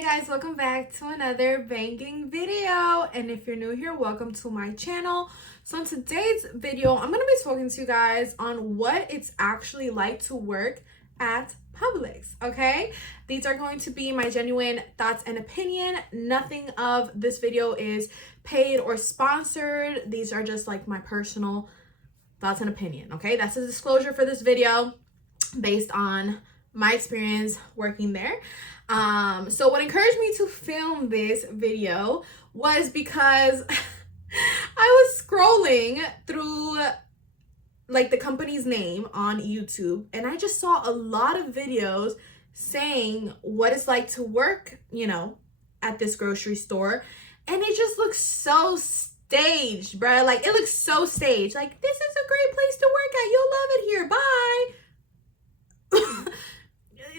Hey guys, welcome back to another banging video, and if you're new here, welcome to my channel. So in today's video, I'm going to be talking to you guys on what it's actually like to work at Publix, okay? These are going to be my genuine thoughts and opinion. Nothing of this video is paid or sponsored. These are just like my personal thoughts and opinion, okay? That's a disclosure for this video based on my experience working there. So what encouraged me to film this video was because I was scrolling through like the company's name on YouTube, and I just saw a lot of videos saying what it's like to work, you know, at this grocery store, and it just looks so staged, bruh. Like, it looks so staged. Like, this is a great place to work at. You'll love it here. Bye.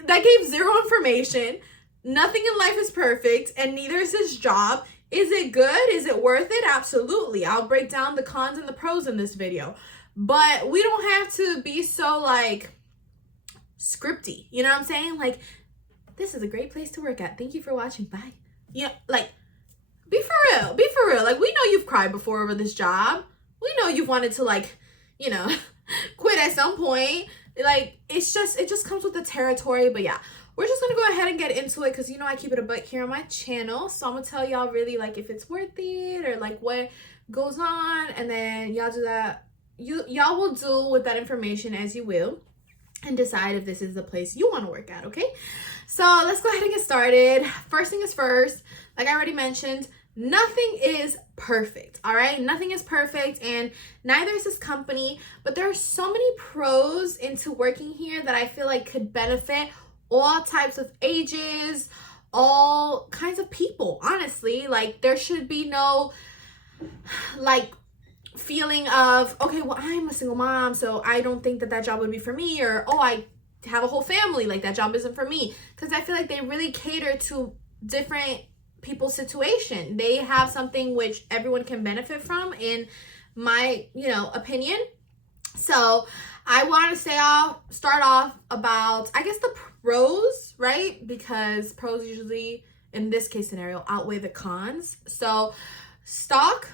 That gave zero information. Nothing in life is perfect, and neither is this job. Is it good? Is it worth it? Absolutely. I'll break down the cons and the pros in this video. But we don't have to be so like scripty. You know what I'm saying? Like, this is a great place to work at. Thank you for watching. Bye. You know, like, be for real. Be for real. Like, we know you've cried before over this job. We know you've wanted to, like, you know, quit at some point. Like, it just comes with the territory. But yeah, we're just gonna go ahead and get into it because, you know, I keep it a buck here on my channel. So I'm gonna tell y'all really like if it's worth it or like what goes on, and then y'all do that. Y'all will do with that information as you will and decide if this is the place you want to work at. Okay, so let's go ahead and get started. First thing is first, like I already mentioned, nothing is perfect. All right, nothing is perfect, and neither is this company, but there are so many pros into working here that I feel like could benefit all types of ages, all kinds of people. Honestly, like, there should be no like feeling of, okay, well, I'm a single mom, so I don't think that job would be for me, or oh, I have a whole family, like that job isn't for me. Because I feel like they really cater to different people's situation. They have something which everyone can benefit from, in my, you know, opinion. So I want to start off about, I guess, the pros, right? Because pros usually in this case scenario outweigh the cons. So stock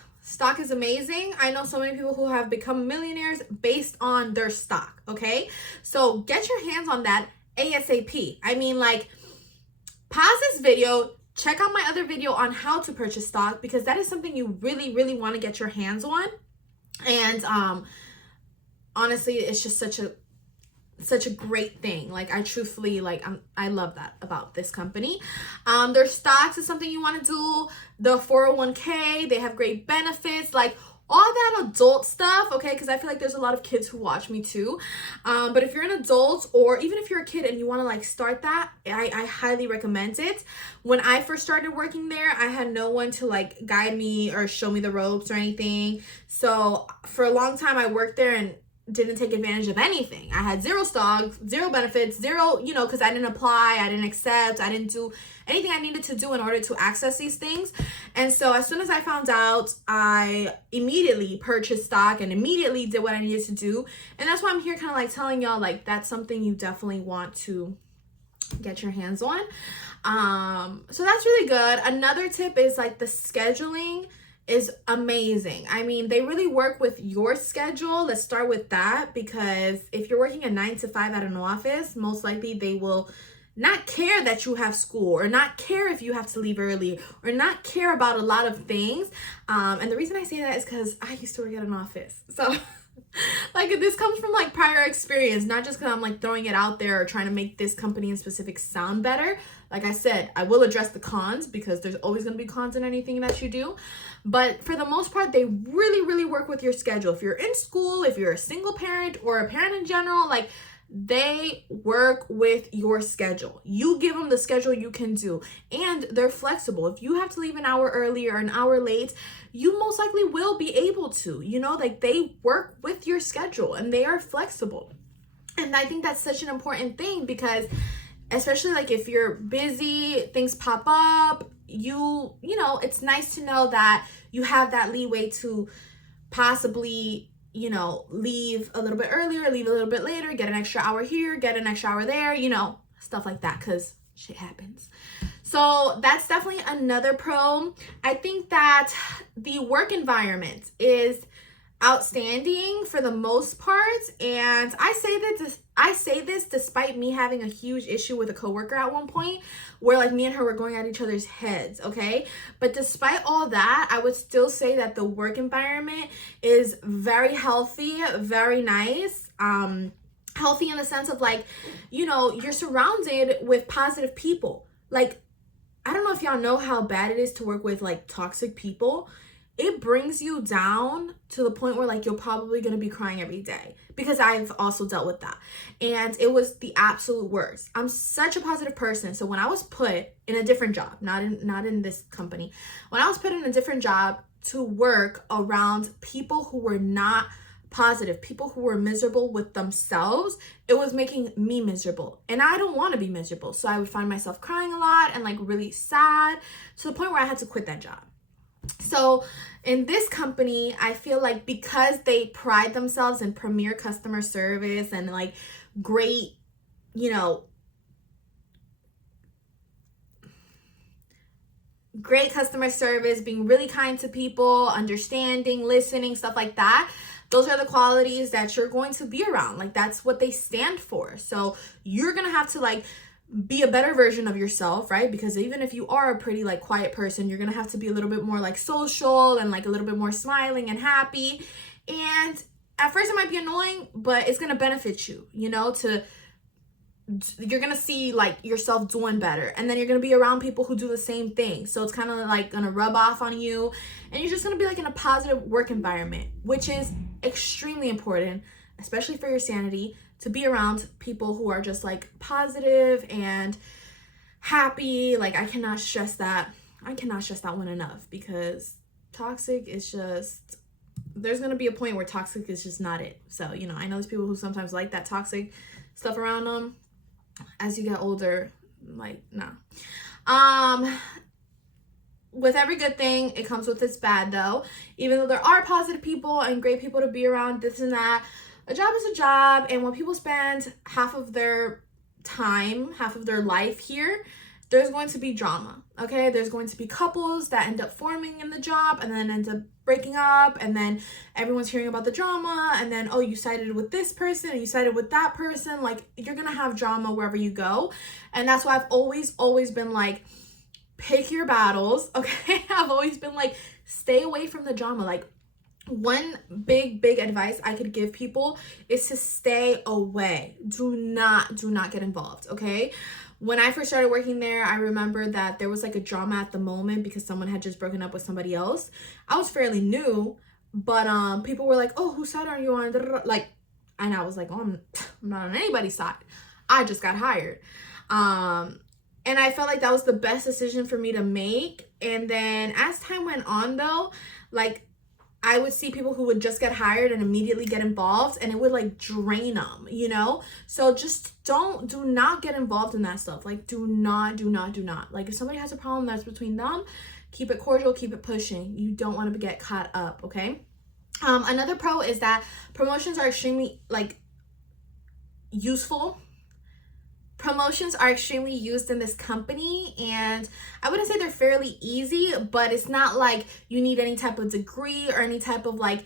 is amazing. I know so many people who have become millionaires based on their stock. Okay, so get your hands on that ASAP. I mean, like, pause this video, check out my other video on how to purchase stock, because that is something you really want to get your hands on. And honestly, it's just such a great thing. Like, I truthfully, like, I love that about this company. Their stocks is something you want to do. The 401k, they have great benefits, like all that adult stuff, okay? Because I feel like there's a lot of kids who watch me too. But if you're an adult, or even if you're a kid and you want to like start that, I highly recommend it. When I first started working there, I had no one to like guide me or show me the ropes or anything. So for a long time I worked there and didn't take advantage of anything. I had zero stocks, zero benefits, zero, you know, because I didn't apply, I didn't accept, I didn't do anything I needed to do in order to access these things. And so as soon as I found out, I immediately purchased stock and immediately did what I needed to do. And that's why I'm here kind of like telling y'all, like, that's something you definitely want to get your hands on. So that's really good. Another tip is like the scheduling is amazing. I mean, they really work with your schedule. Let's start with that, because if you're working a 9 to 5 at an office, most likely they will not care that you have school, or not care if you have to leave early, or not care about a lot of things. And the reason I say that is because I used to work at an office. So like, this comes from like prior experience, not just because I'm like throwing it out there or trying to make this company in specific sound better. Like I said, I will address the cons, because there's always going to be cons in anything that you do. But for the most part, they really work with your schedule. If you're in school, if you're a single parent or a parent in general, like, they work with your schedule. You give them the schedule you can do, and they're flexible. If you have to leave an hour early or an hour late, you most likely will be able to, you know, like, they work with your schedule and they are flexible. And I think that's such an important thing, because especially like if you're busy, things pop up, you know, it's nice to know that you have that leeway to possibly, you know, leave a little bit earlier, leave a little bit later, get an extra hour here, get an extra hour there, you know, stuff like that, because shit happens. So that's definitely another pro. I think that the work environment is outstanding for the most part, and I say this despite me having a huge issue with a coworker at one point where like me and her were going at each other's heads, okay? But despite all that, I would still say that the work environment is very healthy, very nice. Healthy in the sense of like, you know, you're surrounded with positive people. Like, I don't know if y'all know how bad it is to work with like toxic people. It brings you down to the point where like you're probably going to be crying every day, because I've also dealt with that. And it was the absolute worst. I'm such a positive person. So when I was put in a different job, not in this company, when I was put in a different job to work around people who were not positive, people who were miserable with themselves, it was making me miserable. And I don't want to be miserable. So I would find myself crying a lot and like really sad, to the point where I had to quit that job. So in this company, I feel like because they pride themselves in premier customer service and like great, you know, great customer service, being really kind to people, understanding, listening, stuff like that, those are the qualities that you're going to be around. Like that's what they stand for. So you're going to have to like be a better version of yourself, right? Because even if you are a pretty like quiet person, you're gonna have to be a little bit more like social and like a little bit more smiling and happy. And at first it might be annoying, but it's gonna benefit you, you know, you're gonna see like yourself doing better, and then you're gonna be around people who do the same thing. So it's kind of like gonna rub off on you, and you're just gonna be like in a positive work environment, which is extremely important, especially for your sanity, to be around people who are just like positive and happy. Like I cannot stress that one enough, because toxic is just, there's going to be a point where toxic is just not it. So, you know, I know there's people who sometimes like that toxic stuff around them. As you get older, like, nah. With every good thing, it comes with its bad though. Even though there are positive people and great people to be around, this and that, a job is a job. And when people spend half of their time, half of their life here, there's going to be drama, okay? There's going to be couples that end up forming in the job and then end up breaking up, and then everyone's hearing about the drama, and then, oh, you sided with this person and you sided with that person. Like, you're gonna have drama wherever you go. And that's why I've always been like, pick your battles, okay? I've always been like, stay away from the drama. Like, one big advice I could give people is to stay away. Do not get involved, okay? When I first started working there, I remember that there was like a drama at the moment because someone had just broken up with somebody else. I was fairly new, but people were like, oh, whose side are you on? Like, and I was like, oh, I'm not on anybody's side. I just got hired. And I felt like that was the best decision for me to make. And then as time went on though, like, I would see people who would just get hired and immediately get involved, and it would like drain them, you know? So just do not get involved in that stuff. Like, do not. Like, if somebody has a problem that's between them, keep it cordial, keep it pushing. You don't want to get caught up, okay? Another pro is that promotions are extremely like useful. Promotions are extremely used in this company, and I wouldn't say they're fairly easy, but it's not like you need any type of degree or any type of like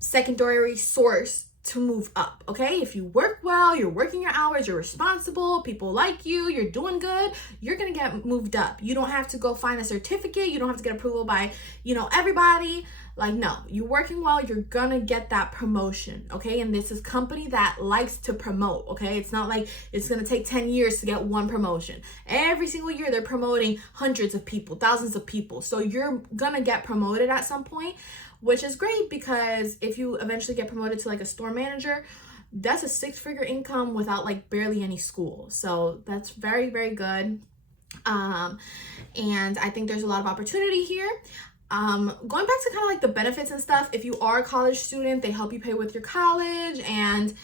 secondary source to move up, okay? If you work well, you're working your hours, you're responsible, people like you, you're doing good, you're gonna get moved up. You don't have to go find a certificate, you don't have to get approval by, you know, everybody. Like, no, you're working well, you're gonna get that promotion, okay? And this is a company that likes to promote, okay? It's not like it's gonna take 10 years to get one promotion. Every single year, they're promoting hundreds of people, thousands of people. So you're gonna get promoted at some point, which is great, because if you eventually get promoted to like a store manager, that's a 6-figure income without like barely any school. So that's very good. And I think there's a lot of opportunity here. Going back to kind of like the benefits and stuff, if you are a college student, they help you pay with your college, and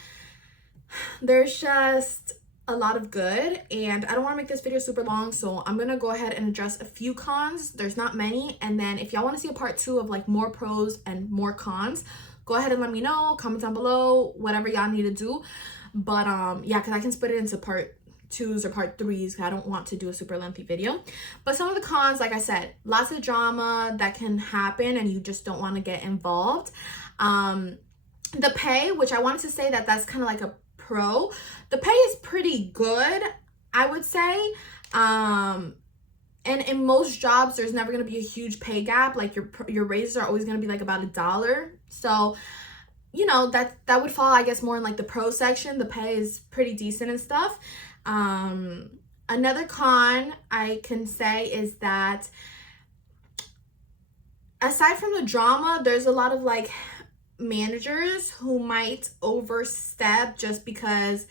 there's just a lot of good. And I don't want to make this video super long, so I'm gonna go ahead and address a few cons. There's not many, and then if y'all want to see a part 2 of like more pros and more cons, go ahead and let me know, comment down below, whatever y'all need to do. But yeah, because I can split it into part 2s or part 3s. I don't want to do a super lengthy video. But some of the cons, like I said, lots of drama that can happen and you just don't want to get involved. The pay, which I wanted to say that that's kind of like a pro. The pay is pretty good, I would say. And in most jobs, there's never going to be a huge pay gap. Like your raises are always going to be like about $1. So, you know, that would fall, I guess, more in like the pro section. The pay is pretty decent and stuff. Another con I can say is that aside from the drama, there's a lot of like managers who might overstep just because,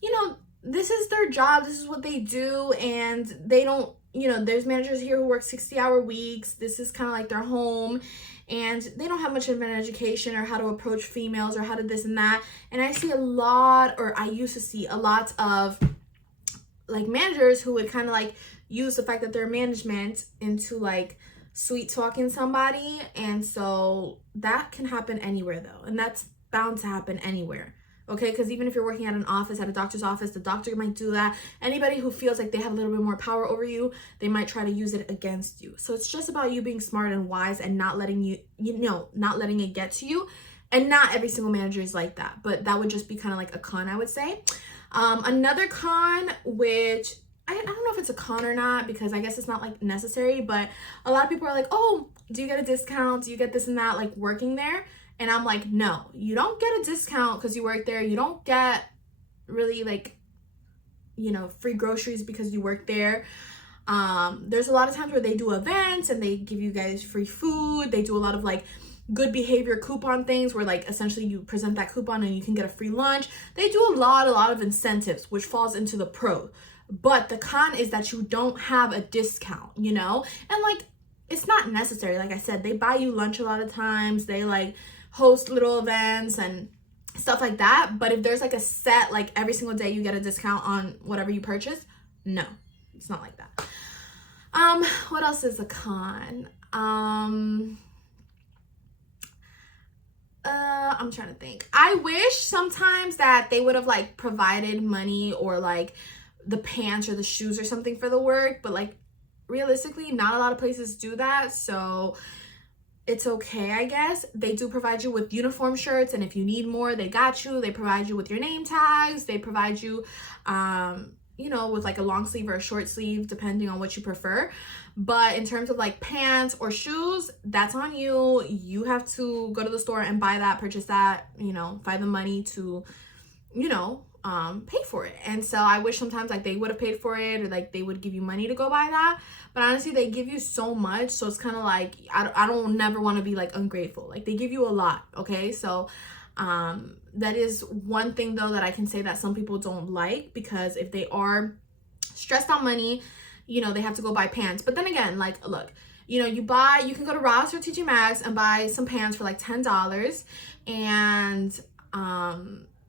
you know, this is their job, this is what they do, and they don't, you know, there's managers here who work 60-hour weeks. This is kind of like their home, and they don't have much of an education or how to approach females or how to this and that. And I see a lot, or I used to see a lot of like managers who would kind of like use the fact that they're management into like sweet talking somebody. And so that can happen anywhere though, and that's bound to happen anywhere. Okay, because even if you're working at an office, at a doctor's office, the doctor might do that. Anybody who feels like they have a little bit more power over you, they might try to use it against you. So it's just about you being smart and wise and not letting not letting it get to you. And not every single manager is like that, but that would just be kind of like a con, I would say. Another con, which I don't know if it's a con or not, because I guess it's not like necessary, but a lot of people are like, oh, do you get a discount? Do you get this and that, like working there? And I'm like, no, you don't get a discount because you work there. You don't get really like, you know, free groceries because you work there. There's a lot of times where they do events and they give you guys free food. They do a lot of like good behavior coupon things where like essentially you present that coupon and you can get a free lunch. They do a lot of incentives, which falls into the pro. But the con is that you don't have a discount, you know? And like, it's not necessary. Like I said, they buy you lunch a lot of times. They like host little events and stuff like that. But if there's like a set, like every single day you get a discount on whatever you purchase, no, it's not like that. What else is a con? I'm trying to think. I wish sometimes that they would have like provided money or like the pants or the shoes or something for the work, but like realistically, not a lot of places do that. So it's okay, I guess. They do provide you with uniform shirts, and if you need more, they got you. They provide you with your name tags. They provide you, you know, with like a long sleeve or a short sleeve, depending on what you prefer. But in terms of like pants or shoes, that's on you. You have to go to the store and buy that, purchase that, you know, find the money to, you know, pay for it. And so I wish sometimes like they would have paid for it, or like they would give you money to go buy that. But honestly, they give you so much, so it's kind of like I don't never want to be like ungrateful. Like they give you a lot, okay? So that is one thing though that I can say that some people don't like, because if they are stressed on money, you know, they have to go buy pants. But then again, like look, you know, you can go to Ross or TJ Maxx and buy some pants for like $10, and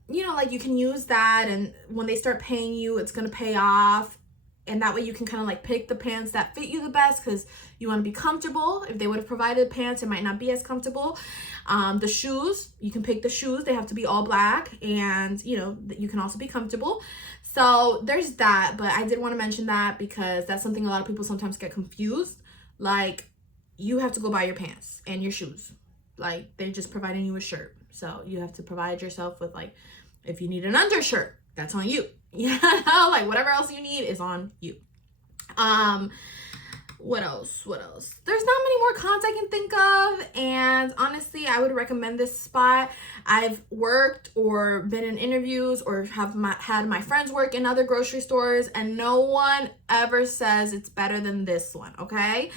you know, like you can use that, and when they start paying you, it's gonna pay off, and that way you can kind of like pick the pants that fit you the best, because you want to be comfortable. If they would have provided pants, it might not be as comfortable. The shoes, you can pick the shoes. They have to be all black, and you know, you can also be comfortable. So there's that. But I did want to mention that because that's something a lot of people sometimes get confused. Like, you have to go buy your pants and your shoes. Like, they're just providing you a shirt, so you have to provide yourself with, like, if you need an undershirt, that's on you. You know, like whatever else you need is on you. What else? There's not many more cons I can think of, and honestly, I would recommend this spot. I've worked or been in interviews or have had my friends work in other grocery stores, and no one ever says it's better than this one, okay?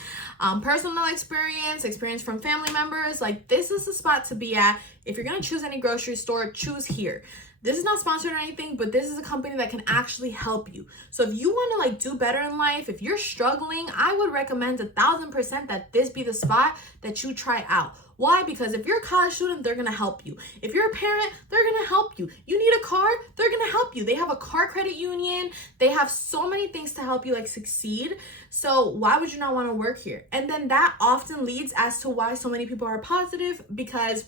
Personal experience from family members, like this is the spot to be at. If you're gonna choose any grocery store, choose here. This is not sponsored or anything, but this is a company that can actually help you. So if you want to like do better in life, if you're struggling, I would recommend 1,000% that this be the spot that you try out. Why? Because if you're a college student, they're going to help you. If you're a parent, they're going to help you. You need a car, they're going to help you. They have a car credit union. They have so many things to help you like succeed. So why would you not want to work here? And then that often leads as to why so many people are positive, because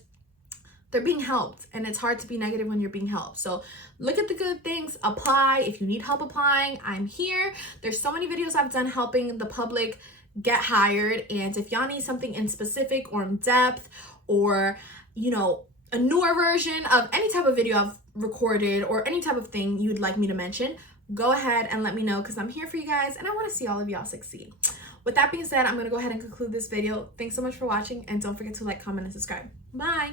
they're being helped, and it's hard to be negative when you're being helped. So look at the good things, apply. If you need help applying, I'm here. There's so many videos I've done helping the public get hired, and if y'all need something in specific or in depth, or you know, a newer version of any type of video I've recorded or any type of thing you'd like me to mention, go ahead and let me know, because I'm here for you guys and I want to see all of y'all succeed. With that being said, I'm going to go ahead and conclude this video. Thanks so much for watching, and don't forget to like, comment, and subscribe. Bye.